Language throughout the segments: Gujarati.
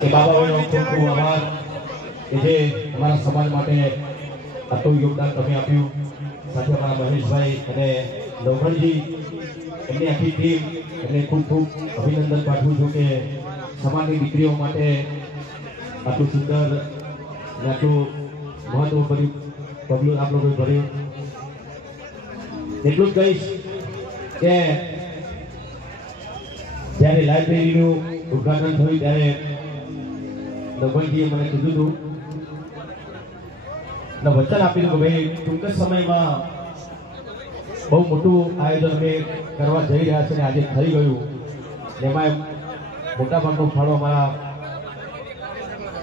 કે બાબાઓનો ખૂબ ખૂબ આભાર કે જે અમારા સમાજ માટે આટલું યોગદાન તમે આપ્યું. સાથે અમારા મહેશભાઈ અને નવઘણજી એમની આખી ટીમ એમને ખૂબ ખૂબ અભિનંદન પાઠવું છું કે સમાજની દીકરીઓ માટે આટલું સુંદર અને આટલું મહત્વભર્યું પગલું આપ લોકોએ ભર્યું. એટલું જ કહીશ કે જ્યારે લાઇબ્રેરીનું ઉદ્ઘાટન થયું ત્યારે નવઘણજીએ મને કીધું હતું અને વચન આપ્યું કે ભાઈ ટૂંક જ સમયમાં બહુ મોટું આયોજન અમે કરવા જઈ રહ્યા છે અને આજે થઈ ગયું. એમાં મોટાભાગનો ફાળો અમારા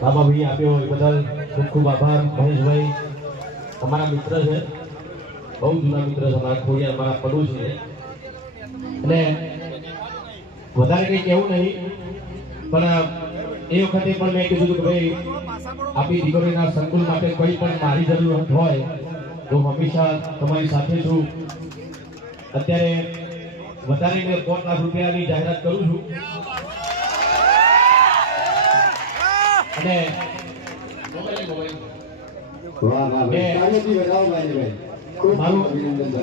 બાબાભાઈએ આપ્યો એ બદલ ખૂબ ખૂબ આભાર. મહેશભાઈ અમારા મિત્ર છે, બહુ જૂના મિત્ર છે, અમારા ખોડિયા અમારા પડોશી છે અને વધારે કંઈ કહેવું નહીં, પણ એ વખતે પણ મેં કીધું કે ભાઈ આપણી દીકરીના સંકુલ માટે કોઈ પણ મારી જરૂરત હોય તો હંમેશા તમારી સાથે છું. અત્યારે વધારે મેં 5 લાખ રૂપિયાની જાહેરાત કરું છું અને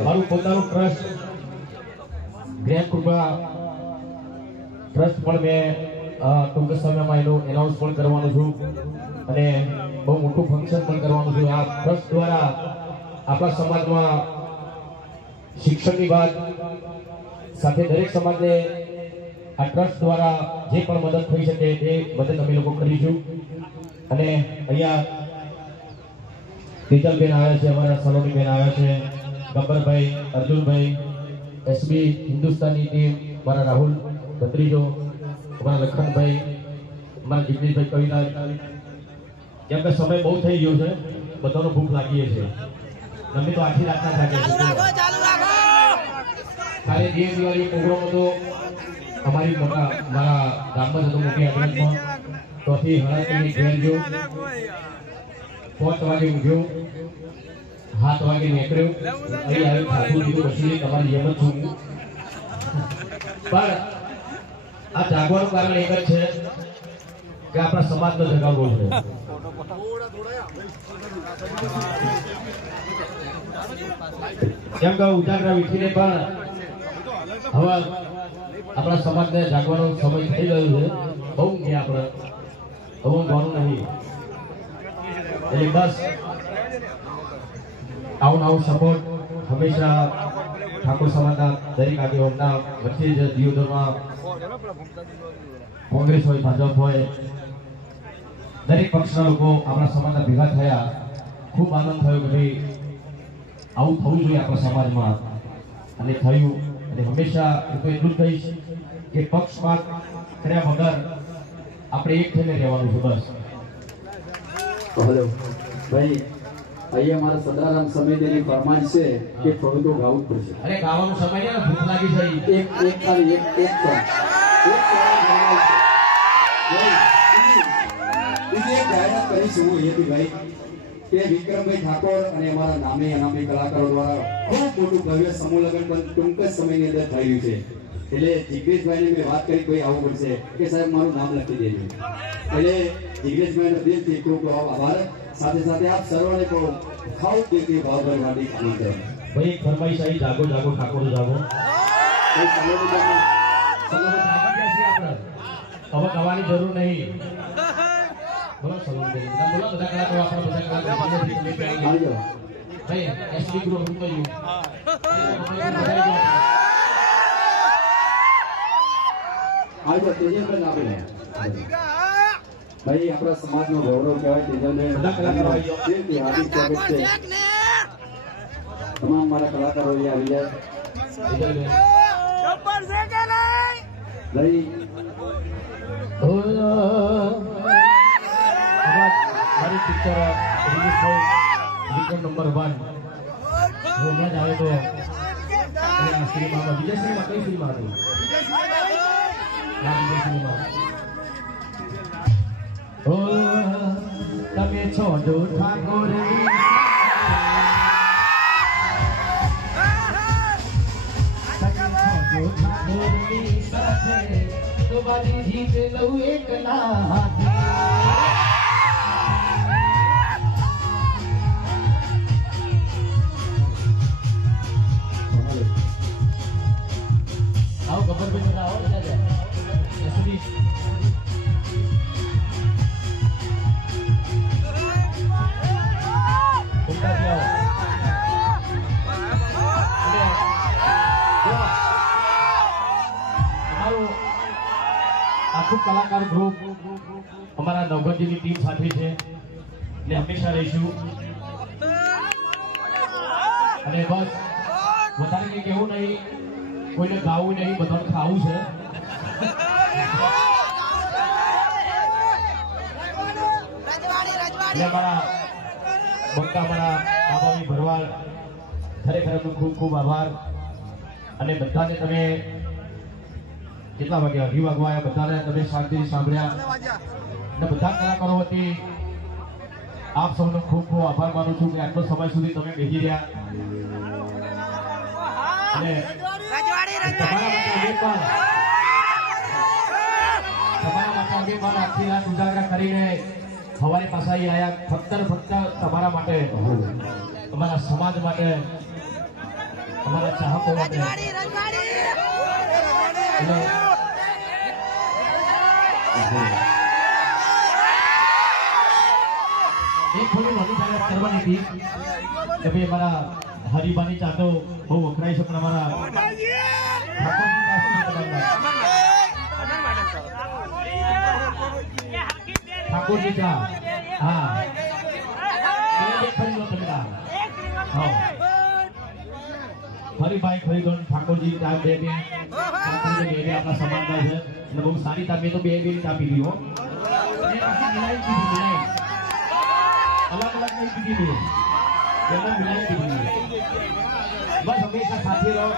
મારું પોતાનું ટ્રસ્ટ ગ્રેટ કૃપા ટ્રસ્ટ પણ મેં ટૂંક સમયમાં એનું એનાઉન્સ પણ કરવાનું છું અને બહુ મોટું ફંક્શન પણ કરવાનું છું. આ ટ્રસ્ટ દ્વારા આપણા સમાજમાં શિક્ષણની વાત સાથે દરેક સમાજને આ ટ્રસ્ટ દ્વારા જે પણ મદદ થઈ શકે તે મદદ અમે લોકો કરીશું. અને અહીંયા તેજલબેન આવ્યા છે, અમારા સલોનીબેન આવ્યા છે, ગબ્બરભાઈ, અર્જુનભાઈ, એસબી હિન્દુસ્તાની ટીમ, મારા રાહુલ ભત્રીજો, અમારા લખનભાઈ, અમારા જિગ્નેશભાઈ કવિરાજ. કેમ કે સમય બહુ થઈ ગયો છે, બધાનો ભૂખ લાગી છે, અમે તો આખી રાતના થાકે છે. કાલે દિવાળી પ્રોગ્રામ હતો અમારી મારા ગામમાં હતો, મોટી આદિવાસમાં. તોથી હળાથી ઘેર ગયો, 5 વાગે ઉઠ્યો, 7 વાગે નીકળ્યો, અહીં આવ્યો, ખાધું દીધું, પછી તમારી જેમ જ છું. પણ આ જાગવાનું કારણ એક જ છે કે આપણા સમાજનો જગાવવો છે. કેમ કે ઉજાગરા વીઠીને પણ હવે આપણા સમાજને જાગવાનો સમય થઈ ગયો છે. બહુ ગયા આપણે હવે ઊંઘવાનું નહીં, એટલે બસ આવું સપોર્ટ હંમેશા ઠાકોર સમાજના દરેક આગેવાનના વચ્ચે જ દિયોદરમાં કોંગ્રેસ હોય, ભાજપ હોય, દરેક પક્ષના લોકો આપણા સમાજના ભેગા થયા. ખૂબ આનંદ થયો કે ભાઈ આવું થવું જોઈએ આપણા સમાજમાં અને થયું. અને હંમેશા હું તો એટલું જ કહીશ કે પક્ષપાત કર્યા વગર આપણે એક થઈને રહેવાનું છે. બસ. હલો ભાઈ, અહીંયા મારા સદારામ સમિતિની ફરમાન છે કે થોડું તો ગાવું જ પડશે. અરે ગાવાનો સમય ને ભૂખ લાગી જાય. એક ખાલી એક સોંગ બીજી એક જાહેરાત કરીશું હું એથી ભાઈ કે વિક્રમભાઈ ઠાકોર અને અમારા નામે અનામી કલાકારો દ્વારા ખૂબ મોટું ભવ્ય સમૂહ લગ્ન પણ ટૂંક જ સમયની અંદર થઈ રહ્યું છે. એટલે જિગ્નેશભાઈને મેં વાત કરી ભાઈ આવવું પડશે કે સાહેબ મારું નામ લખી દેજો. એટલે જિગ્નેશભાઈનો દિલથી ખૂબ આભાર. સાથે સાથે આપ સર્વને કહો ખાવ દેતી ભાવભરી વાડી આનંદ. ભાઈ ફરમાઈશ આવી જાગો જાગો ઠાકોર જાગો. હવે કવાની જરૂર નહીં. બોલો સલોનબેન, બોલો બધા કલાકારો આપણા બધા કલાકારો ભાઈ એસડી ગ્રુપ હું કહ્યું આવજો તેજલબેન આપણે ભાઈ આપણા સમાજનો ગૌરવ કહેવાય. તેજલબેન બધા કલાકારો આવી જાઓ. હાર્દિક સ્વાગત છે. તમામ મારા કલાકારો અહીંયા આવી જાય. તેજલબેન ભાઈ મારી પિક્ચર રિલીઝ થઈ વિક્રમ નંબર 1 હું હમણાં જ આવ્યો તો સિનેમામાં. વિજય સિનેમા કઈ સિનેમા હતી? હા, વિજય સિનેમા. તમે છો જો ઠાકોર સાથે તો બાજી જીત લઉં એક ના હાથે. કલાકાર ગ્રુપ અમારા નવગઢની ટીમ સાથે છે ને હંમેશા રહીશું. અને બસ વધારે કંઈ કહેવું નહીં, કોઈને ગાવું નહીં, બધાને ખાવું છે. એટલે અમારા બંકા અમારા બાબાની ભરવાડ ખરેખર એમનો ખૂબ ખૂબ આભાર. અને બધાને તમે કેટલા વાગ્યા 2 વાગવા આવ્યા, બધાને તમે શાંતિથી સાંભળ્યા અને બધા કલાકારો વતી આપ સૌનો ખૂબ ખૂબ આભાર માનું છું કે આટલો સમય સુધી તમે બેસી રહ્યા. અને તમારા માટે આખી રાત ઉજાગરા કરીને સવારે પાછા અહીં આવ્યા ફક્ત ને ફક્ત તમારા માટે, અમારા સમાજ માટે, અમારા ચાહકો માટે. એક થોડી વધુ જાહેરાત કરવાની હતી કે ભાઈ અમારા હરિબાની ચાટો બહુ વપરાય છે, પણ અમારા ઠાકોરજી ચા, હા ખરીદો તમે. હરિભાઈ ખરીદો ઠાકોરજી ચા બે આપણા સમાજના છે અને બહુ સારી ચા. મેં તો બે ચા પીધી હો, અલગ અલગ નહીં પીધી, મિલાઈ પીધી. બસ હંમેશા સાથે રહો.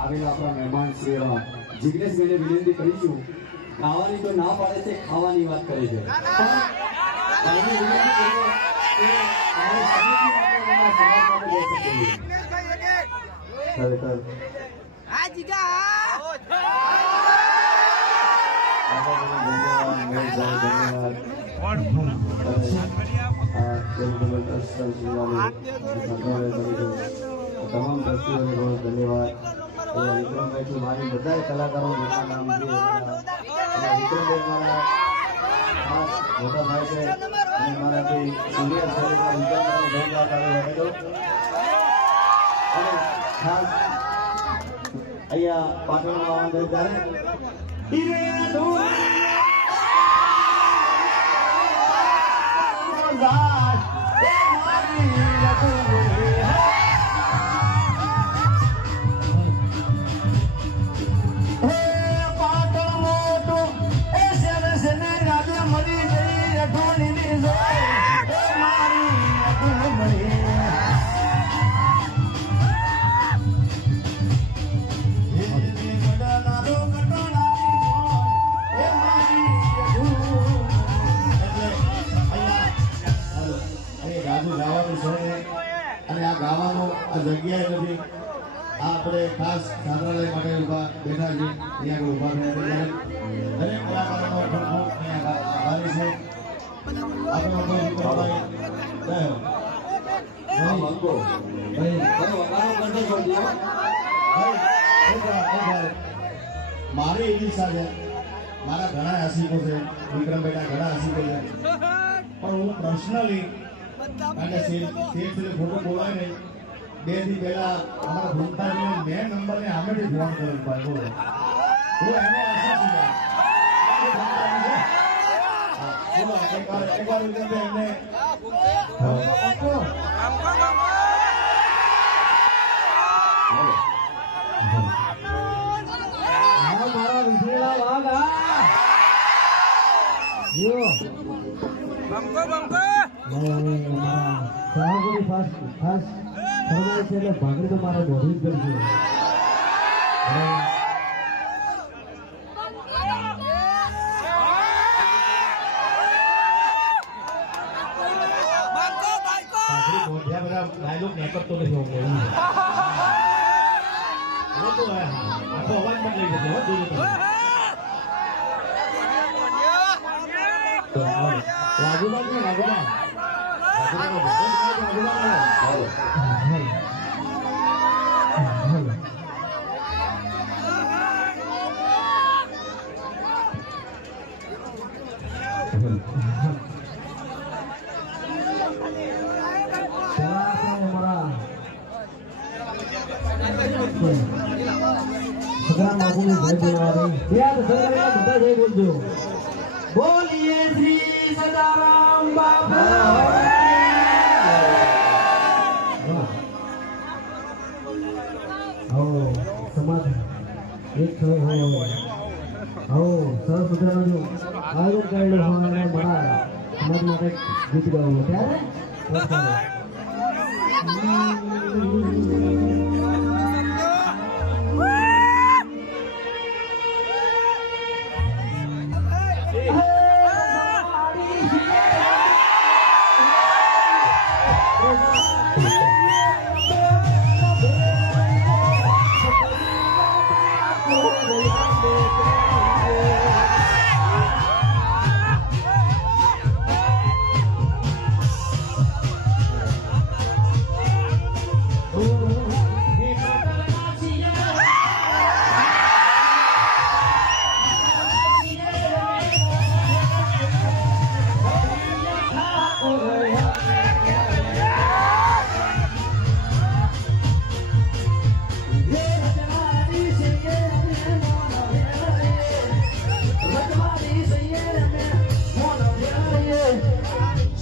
આવેલા આપણા મહેમાન શ્રી એવા જિગ્નેશભાઈને વિનંતી કરીશું. ખાવાની તો ના પાડે છે, ખાવાની વાત કરે છે. તમામ દ્રષ્ટિઓને બહુ ધન્યવાદ. વિક્રમભાઈથી મારી બધા કલાકારો મોટા નામ છે. વિક્રમભાઈ મારા ખાસ મોટા ભાઈ છે અને મારા કોઈ સિનિયર છે. અને ખાસ અહીંયા પાટણમાં આવવાનું ત્યારે અને આ ગાવાનો આ જગ્યાએ નથી. આપણે ખાસ છાત્રાલય માટે ઉભા બેઠા છીએ, અહીંયા ઉભા થયા દરેક કલાકારોનો આભારી છે. મારી એવી ઈચ્છા છે, મારા ઘણા આશિકો છે, વિક્રમભાઈના ઘણા આશિકો છે, પણ હું પર્સનલી કારણ કે શેઠ ખોટું બોલાય નહીં. 2 દી પહેલા અમારા ભૂમતાજીને મેં નંબરને સામેથી ફોન કર્યો ભાઈ, બોલો હું એનો આશા છું. બોલો એકવાર એમને મારા વિજયલા વાઘા ખાસ ફરમાય છે એટલે ભાગડી તો મારે બોલી જ કરશે. આપણી મોઢિયા બધા ડાયલોગ નેકરતો નથી હું એવું તો આખો અવાજ બદલાઈ જશે હો જોજો તમે તો રાજુબાજી बोलिए श्री सदाराम बाबा समाज एक हो સરસ મજાનું આયોજન કરેલું હોવાને મારા સમાજ માટે ગીત ગાવું ત્યારે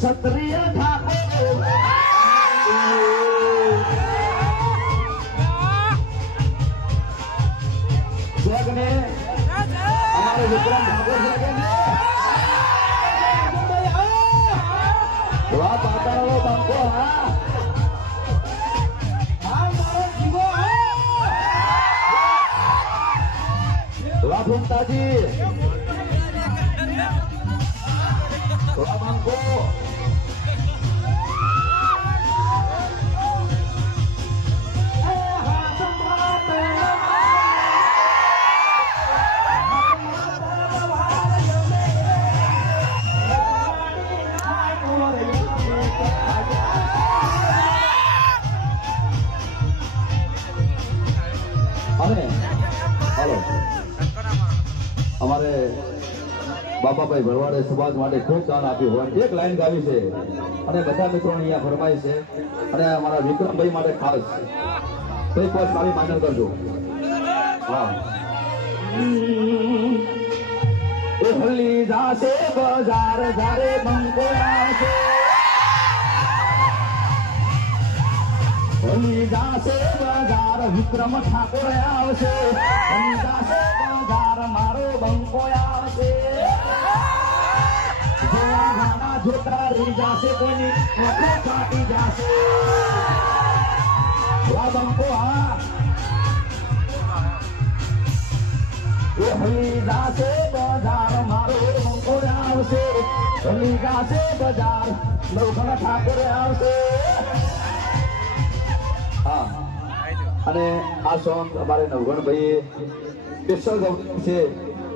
क्षत्रिय ठाकुर जगने हमारे विक्रम ठाकुर बात आता है वो बापो जी Bangko हमारे બાપાભાઈ ભરવાડે સમાજ માટે ખૂબ દાન આપ્યું હોય એક લાઈન ગાવી છે અને બધા મિત્રોને અહીંયા ફરમાય છે અને અમારા વિક્રમભાઈ માટે ખાસ એક વાર સારી માન્યતા કરજો હા એ હલ્લી જાશે બજાર જારે બંકો આવશે હલ્લી જાશે બજાર વિક્રમ ઠાકોર આવશે હલ્લી જાશે બજાર મારો બંકો આવશે જોતા રહી જાશે કોઈની આંખો કાપી જાશે વાહ બંકો હા એ હલી જાશે બજાર મારો બંકો આવશે હલી જાશે બજાર નવઘણ ઠાકોર આવશે હા અને આ સોંગ અમારે નવઘણ ભાઈએ સ્પેશિયલ છે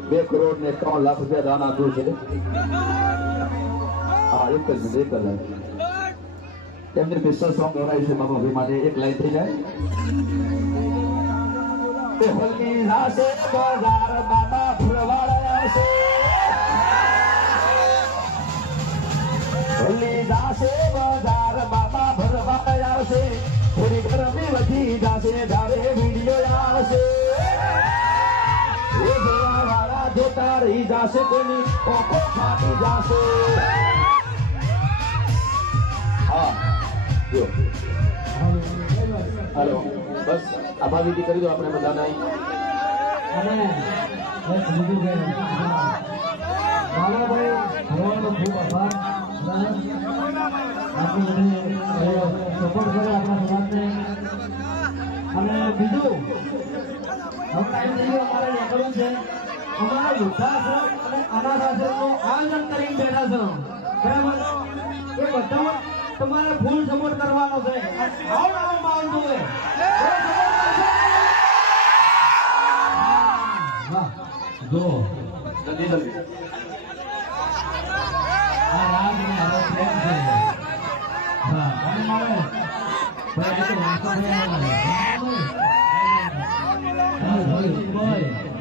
2 કરોડ ને 51 લાખ રૂપિયા દાન આપ્યું છે હા એક જ એમને સ્પેશિયલ સોંગ ગવડાવ્યું છે બાબા ભાઈ માટે એક લાઈન થઈ જાય હલ્દી જાશે બજાર બાબા ભરવાડ આવશે હલ્દી જાશે બજાર બાબા ભરવાડ આવશે થોડી ગરમી વધી જાશે ધારે વિડીયો આવશે એ જોવા વાળા જોતા રહી જાશે કોઈની આંખો ફાટી જાશે હા જો હાલો બસ આભાર વિધિ કરી દો આપણે બધાને અને બસ બીજું કે બાલાભાઈ ભરવાનો ખૂબ આભાર આપણી બધી સપોર્ટ કરે આપણા સમાજને અને બીજું હવે ટાઈમ થઈ ગયો અમારે નીકળવું છે અમારા વૃદ્ધાશ્રમ અને અનાથ આશ્રમનું આયોજન કરીને બેઠા છો બરાબર એ બધા તમારે ફૂલ સપોર્ટ કરવાનો છે. આવો આવો માહોલ જોવે. વાહ જો જલ્દી જલ્દી આ રાગ ને આવો પ્રેમ છે. હા અને મારો ભાઈ આ તો વાંચો ભાઈ આ ભાઈ